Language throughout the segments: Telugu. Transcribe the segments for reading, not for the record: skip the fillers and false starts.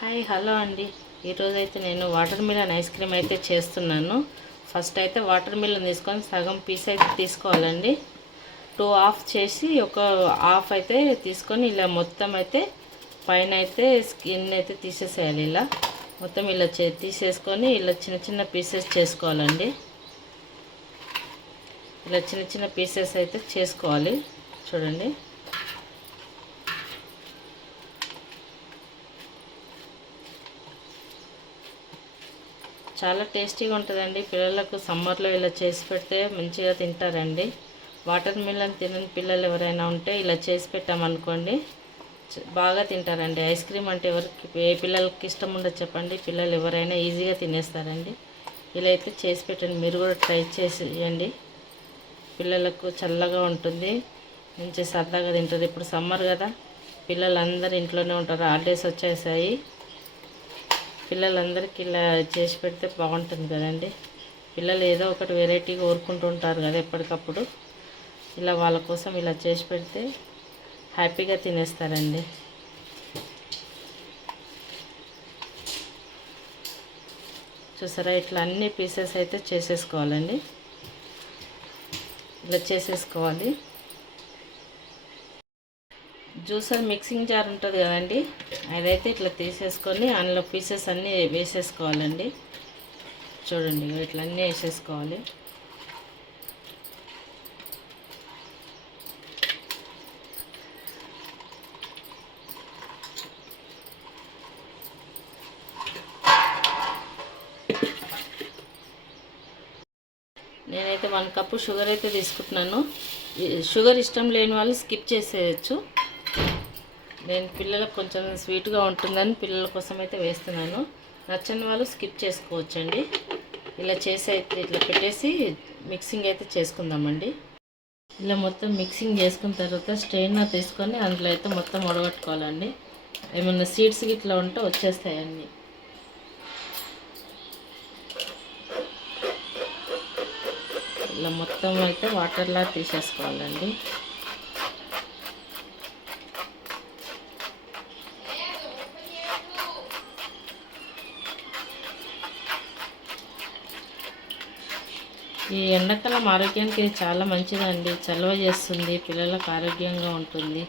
హాయ్ హలో అండి. ఈరోజైతే నేను వాటర్ మిలన్ ఐస్ క్రీమ్ అయితే చేస్తున్నాను. ఫస్ట్ అయితే వాటర్ మిలన్ తీసుకొని సగం పీస్ అయితే తీసుకోవాలండి. 2 హాఫ్ చేసి ఒక హాఫ్ అయితే తీసుకొని ఇలా మొత్తం అయితే పైన అయితే స్కిన్ అయితే తీసేసేయాలి. ఇలా మొత్తం ఇలా తీసేసుకొని ఇలా చిన్న చిన్న పీసెస్ చేసుకోవాలండి. ఇలా చిన్న చిన్న పీసెస్ అయితే చేసుకోవాలి. చూడండి, చాలా టేస్టీగా ఉంటుందండి. పిల్లలకు సమ్మర్లో ఇలా చేసి పెడితే మంచిగా తింటారండి. వాటర్ మిలన్ తినని పిల్లలు ఎవరైనా ఉంటే ఇలా చేసి పెట్టామనుకోండి బాగా తింటారండి. ఐస్ క్రీమ్ అంటే ఏ పిల్లలకి ఇష్టం ఉండదు చెప్పండి. పిల్లలు ఎవరైనా ఈజీగా తినేస్తారండి. ఇలా అయితే చేసి పెట్టండి. మీరు కూడా ట్రై చేయండి. పిల్లలకు చల్లగా ఉంటుంది, మంచి సరదాగా తింటారు. ఇప్పుడు సమ్మర్ కదా, పిల్లలందరూ ఇంట్లోనే ఉంటారు. హాలిడేస్ వచ్చేసాయి. పిల్లలందరికీ ఇలా చేసి పెడితే బాగుంటుంది కదండి. పిల్లలు ఏదో ఒకటి వెరైటీగా కోరుకుంటూ ఉంటారు కదా ఎప్పటికప్పుడు. ఇలా వాళ్ళ కోసం ఇలా చేసి పెడితే హ్యాపీగా తినేస్తారండి. చూసారా, ఇట్లా అన్ని పీసెస్ అయితే చేసేసుకోవాలండి. ఇలా చేసేసుకోవాలి. జ్యూసర్ మిక్సింగ్ జార్ ఉంటుంది కదండి, అదైతే ఇట్లా తీసేసుకొని అందులో పీసెస్ అన్నీ వేసేసుకోవాలండి. చూడండి, ఇట్లా అన్నీ వేసేసుకోవాలి. నేనైతే 1 కప్పు షుగర్ అయితే తీసుకుంటున్నాను. షుగర్ ఇష్టం లేని వాళ్ళు స్కిప్ చేసేయచ్చు. నేను పిల్లలకు కొంచెం స్వీట్గా ఉంటుందని పిల్లల కోసం అయితే వేస్తున్నాను. నచ్చని వాళ్ళు స్కిప్ చేసుకోవచ్చండి. ఇలా చేసి అయితే ఇట్లా పెట్టేసి మిక్సింగ్ అయితే చేసుకుందామండి. ఇలా మొత్తం మిక్సింగ్ చేసుకున్న తర్వాత స్ట్రెయినర్ తీసుకొని అందులో అయితే మొత్తం వడగట్టుకోవాలండి. ఏమన్నా సీడ్స్ ఇట్లా ఉంటే వచ్చేస్తాయండి. ఇలా మొత్తం అయితే వాటర్లా తీసేసుకోవాలండి. ఈ ఎండాకాలం ఆరోగ్యానికి ఇది చాలా మంచిదండి. చలవ చేస్తుంది, పిల్లలకు ఆరోగ్యంగా ఉంటుంది.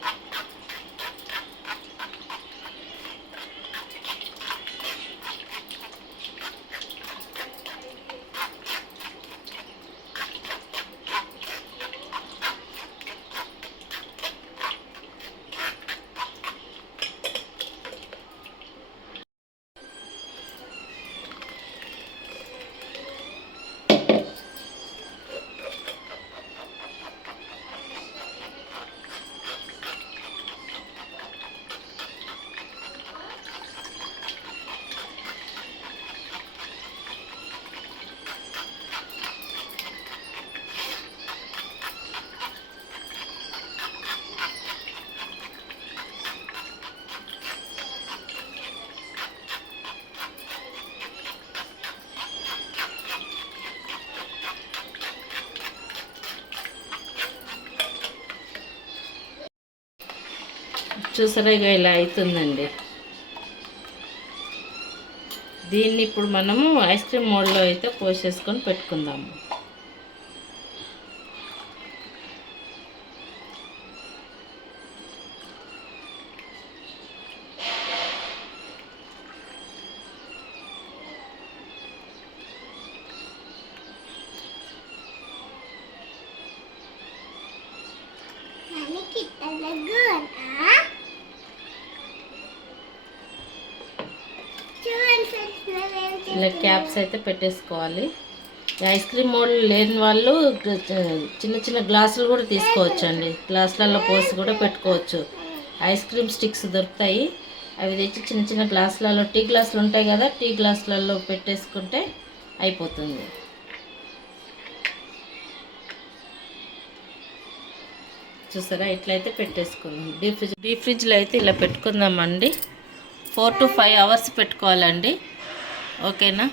చూసారా, ఇలా అవుతుందండి. దీన్ని ఇప్పుడు మనము ఐస్ క్రీమ్ మోడ్లో అయితే పోసేసుకొని పెట్టుకుందాము. ఇలా క్యాప్స్ అయితే పెట్టేసుకోవాలి. ఐస్ క్రీమ్ మోల్డ్ లేని వాళ్ళు చిన్న చిన్న గ్లాసులు కూడా తీసుకోవచ్చు అండి. గ్లాసులలో పోసి కూడా పెట్టుకోవచ్చు. ఐస్ క్రీమ్ స్టిక్స్ దొరుకుతాయి, అవి తెచ్చి చిన్న చిన్న గ్లాసులలో, టీ గ్లాసులు ఉంటాయి కదా, టీ గ్లాసులలో పెట్టేసుకుంటే అయిపోతుంది. చూసారా, ఇట్లయితే పెట్టేసుకుందాం. డీప్ ఫ్రిడ్జ్లో అయితే ఇలా పెట్టుకుందామండి. 4 to 5 hours పెట్టుకోవాలండి. ఓకేనా?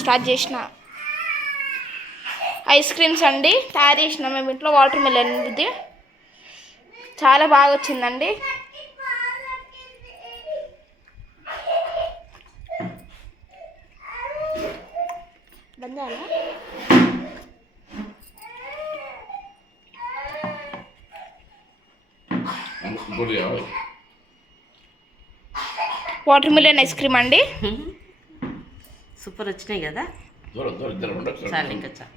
స్టార్ట్ చేసిన ఐస్ క్రీమ్స్ అండి తయారు చేసిన మేము ఇంట్లో. వాటర్ మిలన్ ఇది చాలా బాగా వచ్చిందండి. ఇంకోటి కావాలి. వాటర్ మిలన్ ఐస్ క్రీమ్ అండి. సూపర్ వచ్చినాయి కదా. దూరం దూరం ఇద్దరు ఉండొచ్చు. చాలు ఇంకా చాలు.